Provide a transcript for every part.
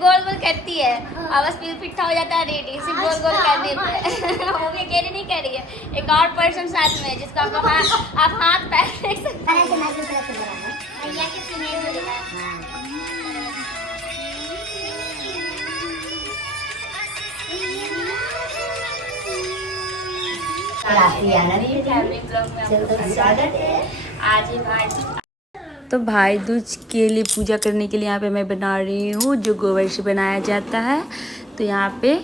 गोल गोल करती है और बस फिर पिट्ठा हो जाता है रेडी, सिर्फ गोल गोल करने पे। वो भी अकेले नहीं कर रही है, एक और पर्सन साथ में जिसका आप हाथ पैर देख सकते हैं। भैया के सीने में लगा है। आज ही भाई तो भाई दूज के लिए पूजा करने के लिए यहाँ पे मैं बना रही हूँ जो गोबर से बनाया जाता है। तो यहाँ पे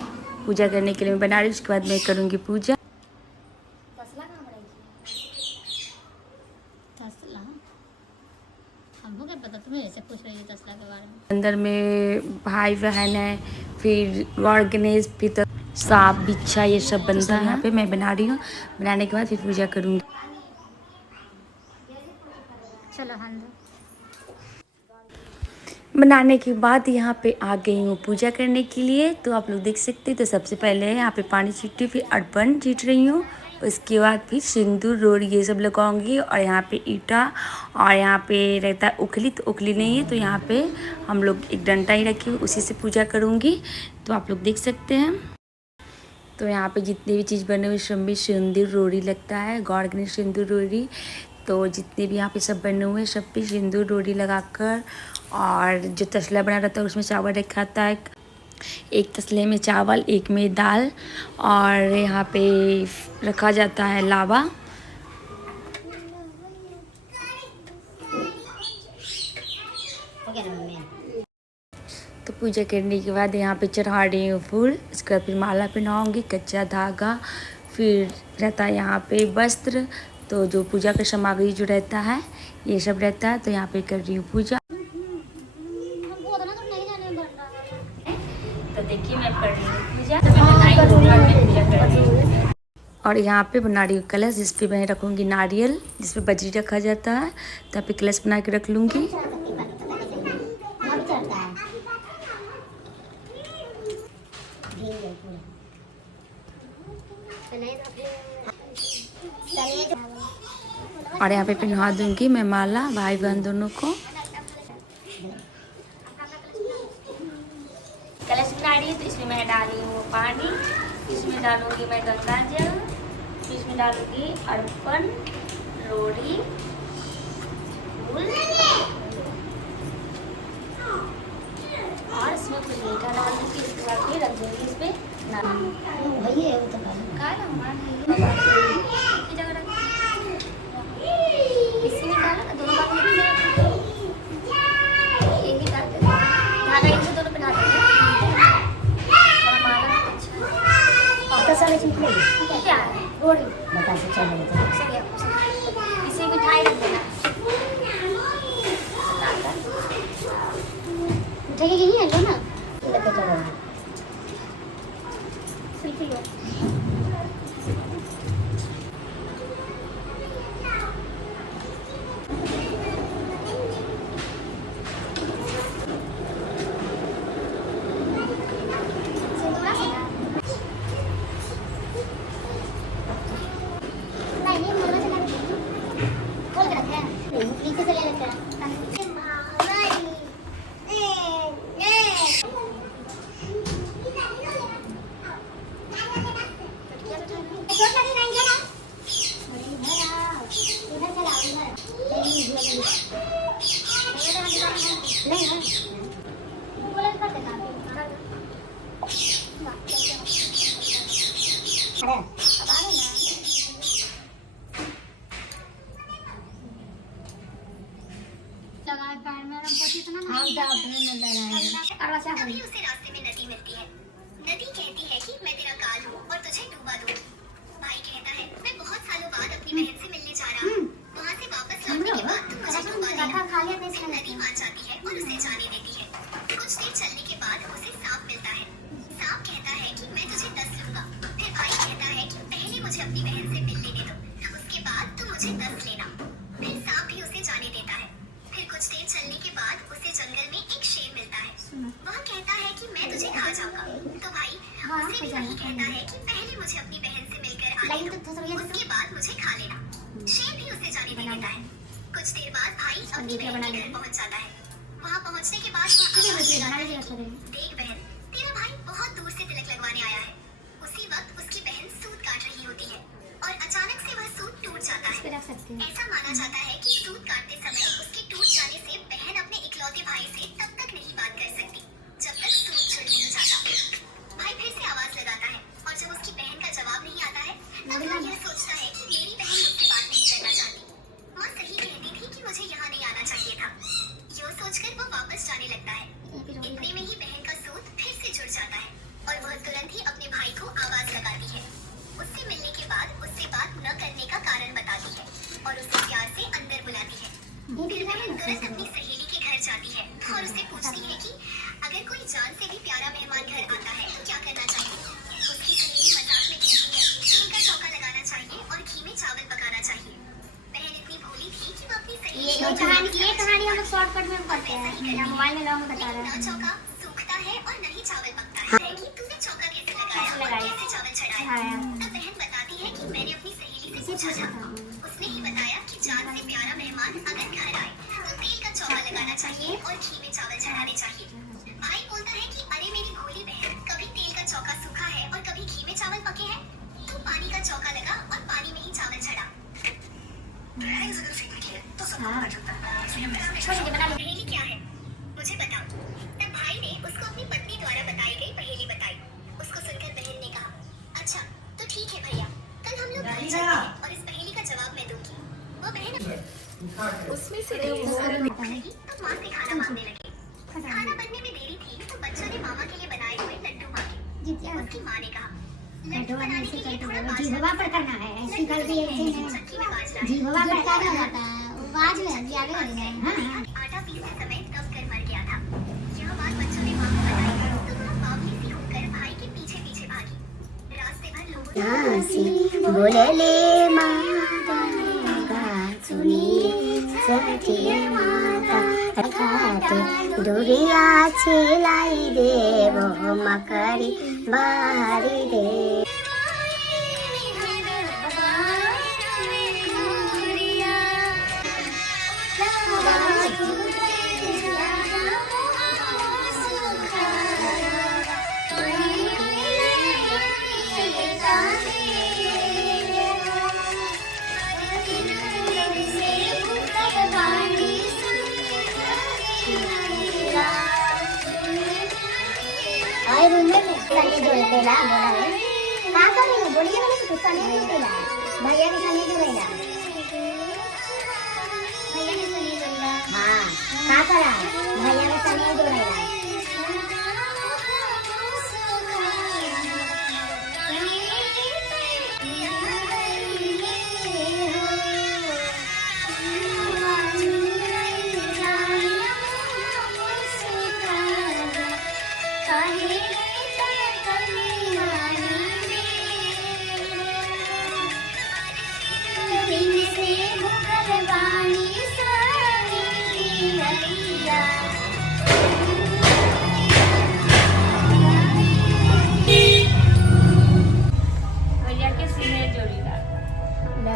पूजा करने के लिए मैं बना रही हूँ, उसके बाद मैं करूँगी पूजा। हमको क्या पता, तुम्हें ऐसे पूछ रही है तसला के बारे में। अंदर में भाई बहन है, फिर गौर गणेश, फिर सांप बिच्छा ये सब बनता है। यहाँ पे मैं बना रही हूँ, बनाने के बाद फिर पूजा करूँगी। चलो बनाने के बाद यहाँ पे आ गई हूँ पूजा करने के लिए। तो आप लोग देख सकते हैं, तो सबसे पहले यहाँ पे पानी छींटी, फिर अर्पण छींट रही हूँ। उसके बाद फिर सिंदूर रोड़ी ये सब लगाऊंगी। और यहाँ पे ईटा और यहाँ पे रहता है उखली, तो उखली नहीं है तो यहाँ पे हम लोग एक डंडा ही रखी हुई, उसी से पूजा करूँगी। तो आप लोग देख सकते हैं। तो यहाँ पे जितने भी चीज़ बने हुए सब में सिंदूर रोड़ी लगता है, गौर गणेश सिंदूर रोड़ी। तो जितने भी यहाँ पे सब बने हुए सब पे सिंदूर रोड़ी लगाकर, और जो तसला बना रहता है उसमें चावल रखा आता है, एक तसले में चावल, एक में दाल, और यहाँ पे रखा जाता है लावा। तो पूजा करने के बाद यहाँ पे चढ़ा रही हूँ फूल, इसके बाद फिर माला पहनाऊँगी, कच्चा धागा, फिर रहता है यहाँ पे वस्त्र। तो जो पूजा का सामग्री जो रहता है ये सब रहता है। तो यहाँ पे कर रही हूँ पूजा। तो देखिए मैं कर रही हूँ पूजा, और यहाँ पे बना रही हूँ कलश, जिस पे मैं रखूँगी नारियल, जिस पे बजरी रखा जाता है। तो यहाँ पे कलश बना के रख लूँगी। और यहाँ पे पहना दूंगी मैं माला भाई बहन दोनों को। कलश बना रही है तो इसमें मैं डाली हूँ पानी, इसमें डालूंगी मैं गंगा जल, इसमें डालूंगी अर्पण रोड़ी फूल, और इसमें कुछ मीठा डालूंगी। इसके बाद फिर रख दूंगी इस पे इसे मिठाई रख देना, मिठाई की नहीं है लो ना, सेल्फी लो। तभी उसे रास्ते में नदी मिलती है। नदी कहती है कि मैं तेरा काल हूँ और तुझे डूबा दूँ। भाई कहता है मैं बहुत सालों बाद अपनी बहन से मिलने जा रहा हूँ, वहाँ से वापस लौटने के बाद तुम मुझे डूबा देना। फिर नदी मान जाती है और उसे जाने देती है। कुछ देर चलने के बाद उसे सांप मिलता है। सांप कहता है कि मैं तुझे दस लूंगा। फिर भाई कहता है कि पहले मुझे अपनी बहन से मिल लेने दो, उसके बाद तुम मुझे दस लेना। फिर सांप भी उसे जाने देता है। फिर कुछ देर चलने के बाद उसे जंगल में एक शेर मिलता है। वह कहता है कि मैं तुझे खा जाऊंगा। तो भाई उसे भी वही कहता है कि पहले मुझे अपनी बहन से मिलकर आने दो, उसके बाद मुझे खा लेना। शेर भी उसे जाने दे देता है। कुछ देर बाद भाई अपनी बहन के घर पहुंच जाता है। वहाँ पहुँचने के बाद वह देख उसी वक्त उसकी बहन सूत काट रही होती है और अचानक से वह सूत टूट जाता है। ऐसा माना जाता है कि सूत काटते समय उसके टूट जाने से बहन अपने इकलौते भाई से तब तक नहीं बात कर सकती जब तक सूत जुड़ नहीं जाता। भाई फिर से आवाज लगाता है और जब उसकी बहन का जवाब नहीं आता है तब वह यह सोचता है कि मेरी बहन मुझसे बात नहीं करना चाहती। माँ सही कहती थी कि मुझे यहाँ नहीं आना चाहिए था। यो सोचकर वो वापस जाने लगता है। इतने में ही बहन का सूत फिर से जुड़ जाता है और वह तुरंत ही अपने भाई को आवाज लगाती है। उससे मिलने के बाद उससे बात न करने का कारण बताती है और उसे प्यार से अंदर बुलाती है। फिर बहन तुरंत अपनी सहेली के घर जाती है और उससे पूछती है कि अगर कोई जान से भी प्यारा मेहमान घर आता है तो क्या करना चाहिए। उसकी सहेली मजाक में कहती है तेल का चौका लगाना चाहिए और घी में चावल पकाना चाहिए। बहन इतनी भोली थी कि वो अपनी सहेली ये कहानी हम लोग शॉर्टकट में पढ़ते हैं या मोबाइल में लोग बता रहे न हैं। चौका सूखता है और न ही चावल पकता है कि तूने चौका कैसे लगाया और कैसे चावल चढ़ाया। तब बहन बताती है कि मैंने अपनी सहेली से पूछा था। उसने ही बताया कि जान से प्यारा मेहमान अगर घर आए तो तेल का चौका लगाना चाहिए और घी में चावल चढ़ाने चाहिए। भाई बोलता है कि अरे मेरी भोली बहन, कभी तेल का चौका सूखा है और कभी घी में चावल पके हैं। तू पानी का चौका लगा और पानी में ही चावल चढ़ा। पहेली क्या है मुझे बताओ। तब भाई ने उसको अपनी पत्नी द्वारा बताई गई पहेली बताई। उसको सुनकर बहन ने कहा अच्छा तो ठीक है भैया, कल हम लोग घर चलते हैं और इस पहेली का जवाब मैं दूंगी। वो बहन उसमें से तब माँ से खाना मांगने लगी। खाना बनने में देरी थी तो बच्चों ने मामा के लिए बनाए हुए लड्डू मांगे। उसकी माँ ने कहा लड्डू बनाने के लिए थोड़ा जीभवा पर करना है, ऐसी गलती ऐसी है। चक्की में बाज जीभवा पर करना होता है, आवाज में ज्यादा हो गया है। हाँ आटा पीसते समय दब कर मर गया था। यह बात बच्चों ने माँ को बताई तो वह बावली सी होकर भाई के पीछे पीछे भागी। रास्ते भर लोगों ने बोले ले माता सुनिए सखिए माता खाते दुरिया छिलाई देव मकरी बारी दे। और रूम में सनी जोड़तेला बोला है का करेंगे बोलिए ना कुछ सनी जोड़तेला भैया के सनी जोड़ेगा भैया के सनी जोड़ेगा। हां का करा भैया के सनी जोड़ेगा।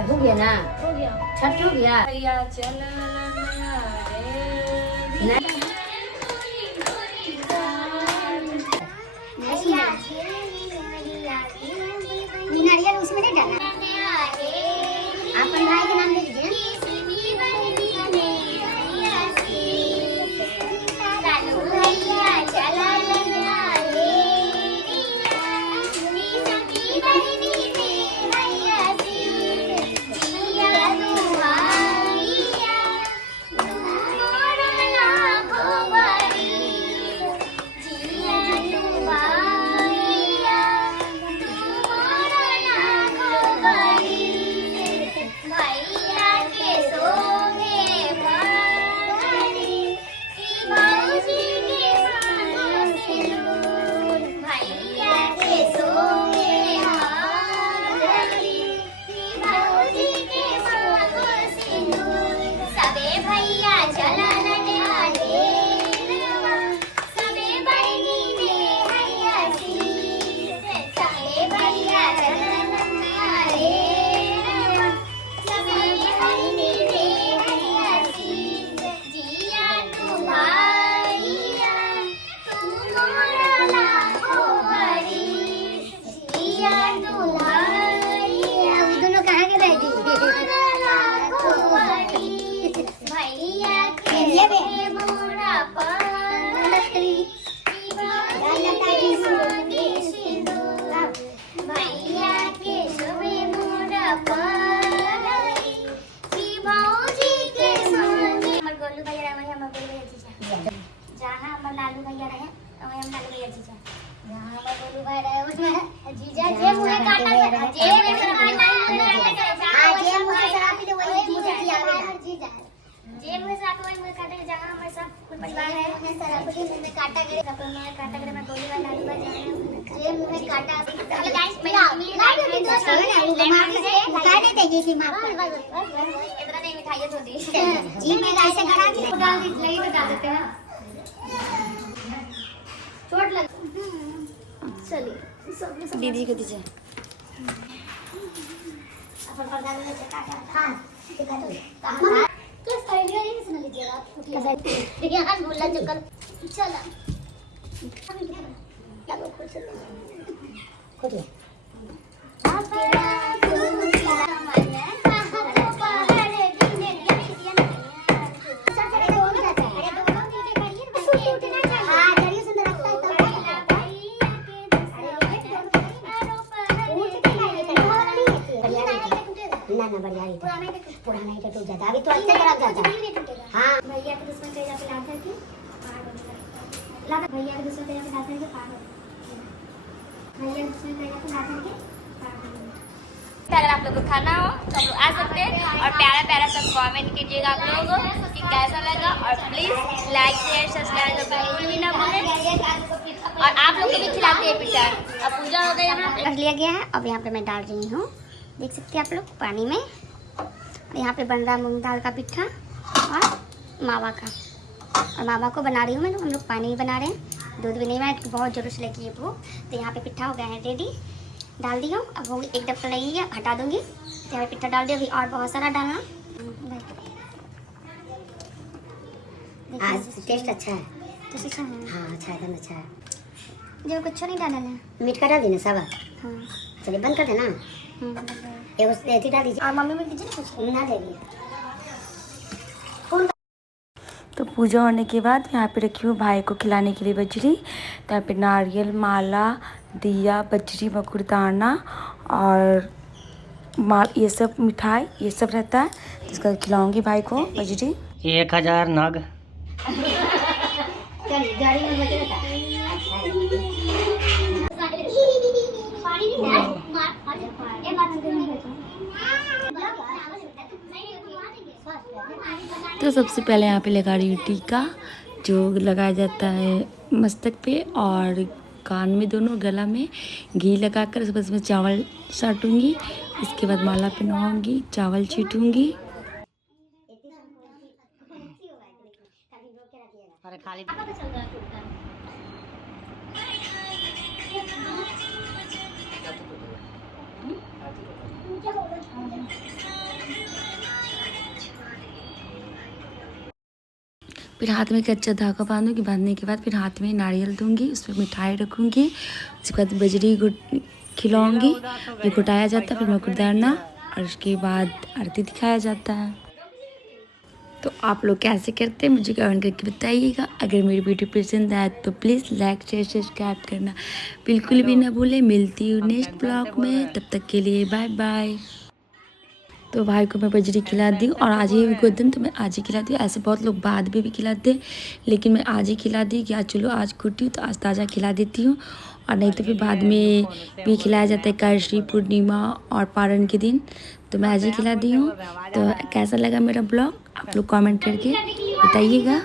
हो गया ना, हो गया छठ हो गया। नारियल उसमें नहीं डालना, अपन भाई के नाम लिख दीजिए। ये भी मोरा पारी भैया के सोवे मोरा पारी भौजी के संगे हमर गोलू भैया रहे हमर गोलू भैया जीजा जहां हमर लालू भैया रहे हम लालू भैया जीजा जहां हमर गोलू भाई रहे उसमें जीजा जे मुंह काटा जे मुंह शराब पी वही जीजा जीजा जे मुंह शराब वही मुंह काटे जहां हमर सब परिवार है शराब के मुंह में काटा गए सब में काटा गए मैं गोलू भाई लालू भाई जे मुंह में काटा चलो गाइस मैं बता नहीं देगी कि मां इतना नहीं मिठाई तो दी जी में गाइस से करा के डाल दी लगी तो डाल देते हैं चोट लग चलिए दीदी को दीजिए। अपन प्रधान में काटा हां ठीक है तो साइड में नहीं सुन लीजिएगा यार बोला चक्कर चला लगो खुश खुद पुराना ही टूट जाता अभी तो अच्छे तरह जाता हाँ भैया के दुश्मन कह जाके लाकर के पार भैया के दुश्मन कह जाके लाकर के पार भैया के दुश्मन कह जाके लाकर के पार अगर आप लोग को खाना हो तो आप लोग आ सकते हैं और प्यारा प्यारा सब कमेंट कीजिएगा आप लोगों को कि कैसा लगा और प्लीज लाइक शेयर सब्सक्राइब तो बिल्कुल भी ना भूलें और आप लोग को भी खिलाते हैं पिटा। अब पूजा हो गई यहाँ पे रख लिया गया है अब यहाँ पे मैं डाल रही हूँ देख सकते हैं आप लोग पानी में यहाँ पे बन रहा है मूंग दाल का पिट्ठा और मावा का और मावा को बना रही हूँ मैं हम लोग पानी भी बना रहे हैं दूध भी नहीं बनाया क्योंकि बहुत ज़रूर से लेके ये वो तो यहाँ पे पिट्ठा हो गया है रेडी डाल दी हूँ अब वो एक डब्बा लगेगी हटा दूँगी तो यहाँ पे पिट्ठा डाल दी अभी और बहुत सारा डालना आज टेस्ट अच्छा है तो सीखा है हाँ अच्छा एकदम अच्छा है जो कुछ नहीं डालना है मीट का डाल देना सब हाँ चलिए बंद कर देना एगो एथी डाल दीजिए और मम्मी में दीजिए ना कुछ ना देगी तो पूजा होने के बाद यहाँ पे रखी हूँ भाई को खिलाने के लिए बजरी। तो यहाँ पे नारियल माला दिया बजरी मकुरदाना और माल ये सब मिठाई ये सब रहता है तो इसका खिलाऊंगी भाई को बजरी। 1000 नग चलिए गाड़ी में बचे रहता पानी नहीं तो सबसे पहले यहाँ पे लगा रही हूँ टीका जो लगाया जाता है मस्तक पे और कान में दोनों गला में घी लगाकर बस में चावल साटूंगी। इसके बाद माला पहनाऊंगी चावल छीटूंगी। खाली फिर हाथ में कच्चा धागा बांधूंगी। बांधने के बाद फिर हाथ में नारियल दूंगी उस पर मिठाई रखूंगी। उसके बाद बजरी खिलाऊंगी ये घुटाया जाता है फिर मकुरदाना और उसके बाद आरती दिखाया जाता है। तो आप लोग कैसे करते हैं मुझे कमेंट करके बताइएगा। अगर मेरी वीडियो पसंद आए तो प्लीज़ लाइक शेयर सब्सक्राइब करना बिल्कुल भी ना भूलें। मिलती हूँ नेक्स्ट ब्लॉग में, तब तक के लिए बाय बाय। तो भाई को मैं बजरी खिला दी और आज ही गोदन तो मैं आज ही खिला दी। ऐसे बहुत लोग बाद में भी खिलाते लेकिन मैं आज ही खिला दी कि आज चलो आज खुटी हूँ तो आज ताज़ा खिला देती हूँ और नहीं तो फिर बाद में भी खिलाया जाता है कार्तिक पूर्णिमा और पारण के दिन। तो मैं आज ही खिला दी हूँ। तो कैसा लगा मेरा ब्लॉग आप लोग कमेंट करके बताइएगा।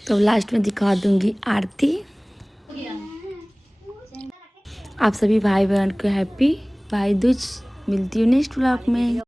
तो लास्ट में दिखा दूँगी आरती। आप सभी भाई बहन को हैप्पी भाई दूज। मिलती हूँ नेक्स्ट ब्लॉग में।